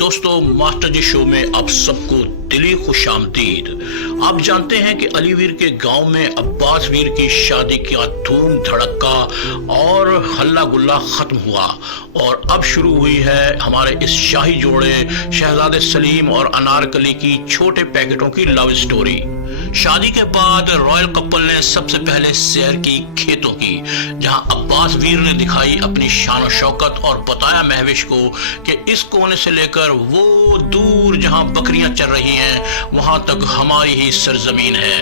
दोस्तों, मास्टर जी शो में आप सबको दिली खुशामदीद। आप जानते हैं कि अली वीर के गांव में अब्बास वीर की शादी का धूम धड़का और हल्ला गुल्ला खत्म हुआ और अब शुरू हुई है हमारे इस शाही जोड़े शहजादे सलीम और अनारकली की छोटे पैकेटों की लव स्टोरी। शादी के बाद रॉयल कपल ने सबसे पहले सैर की खेतों की, जहां अब्बास वीर ने दिखाई अपनी शान और शौकत और बताया महविश को कि इस कोने से लेकर वो दूर जहां बकरियां चल रही हैं वहां तक हमारी ही सरजमीन है।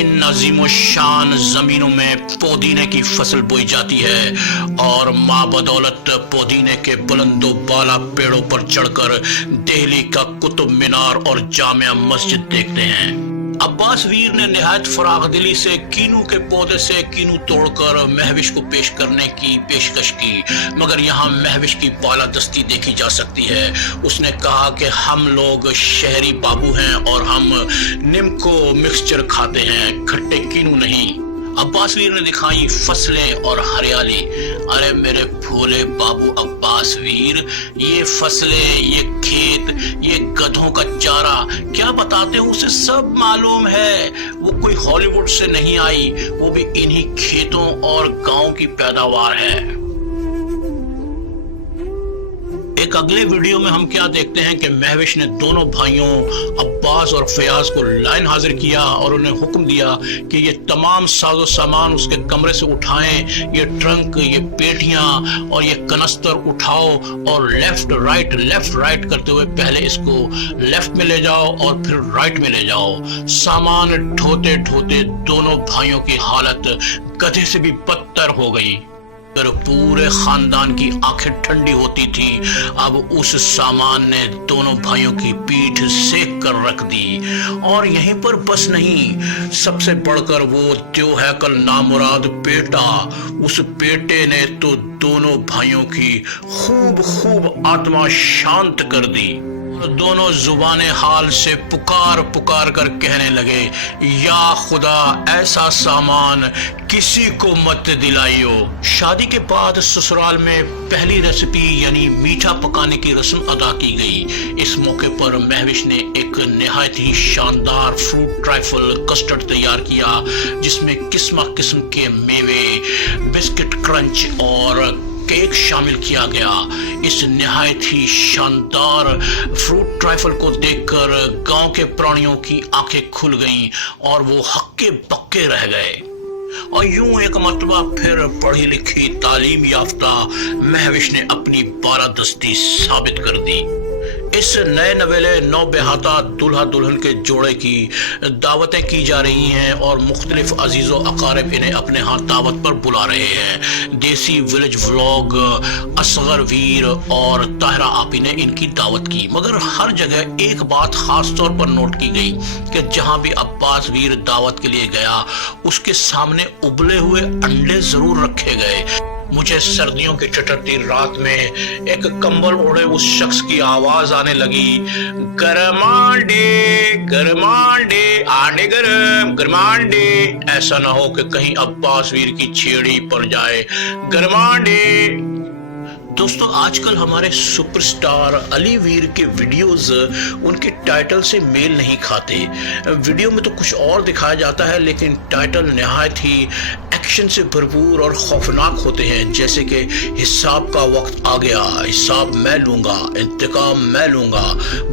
इन नजीमो शान जमीनों में पुदीने की फसल बोई जाती है और माँ बदौलत पुदीने के बुलंदो बाला पेड़ों पर चढ़कर दिल्ली का कुतुब मीनार और जामिया मस्जिद देखते हैं। अब्बास वीर ने निहायत फराग दिली से कीनू के पौधे से कीनू तोड़कर महविश को पेश करने की पेशकश की, मगर यहाँ महविश की बालादस्ती देखी जा सकती है। उसने कहा कि हम लोग शहरी बाबू हैं और हम निम्को मिक्सचर खाते हैं, खट्टे कीनू नहीं। अब्बास वीर ने दिखाई फसलें और हरियाली। अरे मेरे भोले बाबू अब्बास वीर, ये फसलें, ये खेत, ये गधों का चारा, क्या बताते हो, उसे सब मालूम है। वो कोई हॉलीवुड से नहीं आई, वो भी इन्हीं खेतों और गांव की पैदावार है। एक अगले वीडियो में हम क्या देखते हैं कि महविश ने दोनों भाइयों अब्बास और फयाज को लाइन हाजिर किया और उन्हें हुक्म दिया कि ये तमाम साजो सामान उसके कमरे से उठाएं, ये ट्रंक, ये पेटियां और ये कनस्तर उठाओ और लेफ्ट राइट करते हुए पहले इसको लेफ्ट में ले जाओ और फिर राइट में ले जाओ। सामान ढोते ढोते दोनों भाइयों की हालत गधे से भी बदतर हो गई। फिर पूरे खानदान की आंखें ठंडी होती थी। अब उस सामान ने दोनों भाइयों की पीठ सेक कर रख दी और यहीं पर बस नहीं, सबसे बढ़कर वो त्यो है कल नामुराद बेटा, उस बेटे ने तो दोनों भाइयों की खूब आत्मा शांत कर दी। दोनों जुबाने हाल से पुकार कर कहने लगे, या खुदा ऐसा सामान किसी को मत दिलाइयो। शादी के बाद ससुराल में पहली रेसिपी यानी मीठा पकाने की रस्म अदा की गई। इस मौके पर महविश ने एक निहायत ही शानदार फ्रूट ट्राइफल कस्टर्ड तैयार किया, जिसमें किस्म किस्म के मेवे, बिस्किट क्रंच और केक शामिल किया गया। इस निहायत ही शानदार फ्रूट ट्राइफल को देखकर गांव के प्राणियों की आंखें खुल गईं और वो हक्के बक्के रह गए। और यूं एक मर्तबा फिर पढ़ी लिखी तालीम याफ्ता महविश ने अपनी बालादस्ती साबित कर दी। इस नए नवेले नौ बेहाता दुल्हा दुल्हन के जोड़े की दावतें की जा रही हैं और मुख्तलिफ अजीज़ो अकारिब इन्हें अपने हाथ दावत पर बुला रहे हैं। देसी विलेज व्लॉग, असगर वीर और ताहिरा आपी ने इनकी दावत की, मगर हर जगह एक बात खास तौर पर नोट की गई कि जहां भी अब्बास वीर दावत के लिए गया उसके सामने उबले हुए अंडे जरूर रखे गए। मुझे सर्दियों की चटरती रात में एक कंबल ओढ़े उस शख्स की आवाज आने लगी, गरमांडे गरमांडे, आंडे गरम गरमांडे। ऐसा ना हो कि कहीं अब्बास वीर की छेड़ी पड़ जाए। गरमांडे। दोस्तों, आजकल हमारे सुपरस्टार अली वीर के वीडियोस उनके टाइटल से मेल नहीं खाते। वीडियो में तो कुछ और दिखाया जाता है लेकिन टाइटल निहायत ही एक्शन से भरपूर और खौफनाक होते हैं, जैसे कि हिसाब का वक्त आ गया, हिसाब मैं लूंगा, इंतकाम मैं लूंगा,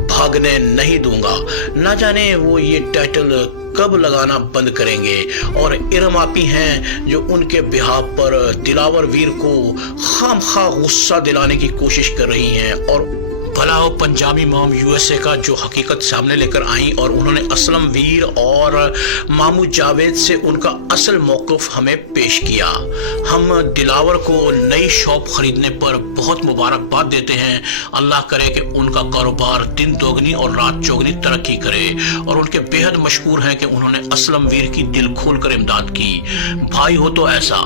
भागने नहीं दूंगा। ना जाने वो ये टाइटल कब लगाना बंद करेंगे। और इरम आपी हैं जो उनके बिहाफ पर दिलावर वीर को खामखा गुस्सा दिलाने की कोशिश कर रही हैं। और भला हो पंजाबी मॉम यूएसए का जो हकीकत सामने लेकर आई और उन्होंने असलम वीर और मामू जावेद से उनका असल मौक़िफ़ हमें पेश किया। हम दिलावर को नई शॉप खरीदने पर बहुत मुबारकबाद देते हैं। अल्लाह करे कि उनका कारोबार दिन दोगुनी और रात चौगुनी तरक्की करे और उनके बेहद मशकूर हैं कि उन्होंने असलम वीर की दिल खोल कर इमदाद की। भाई हो तो ऐसा।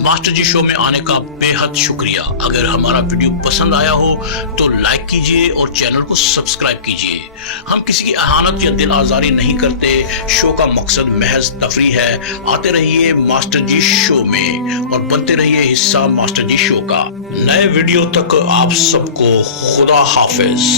मास्टर जी शो में आने का बेहद शुक्रिया। अगर हमारा वीडियो पसंद आया हो तो लाइक कीजिए और चैनल को सब्सक्राइब कीजिए। हम किसी की अहानत या दिल आजारी नहीं करते। शो का मकसद महज तफरी है। आते रहिए मास्टर जी शो में और बनते रहिए हिस्सा मास्टर जी शो का। नए वीडियो तक आप सबको खुदा हाफिज।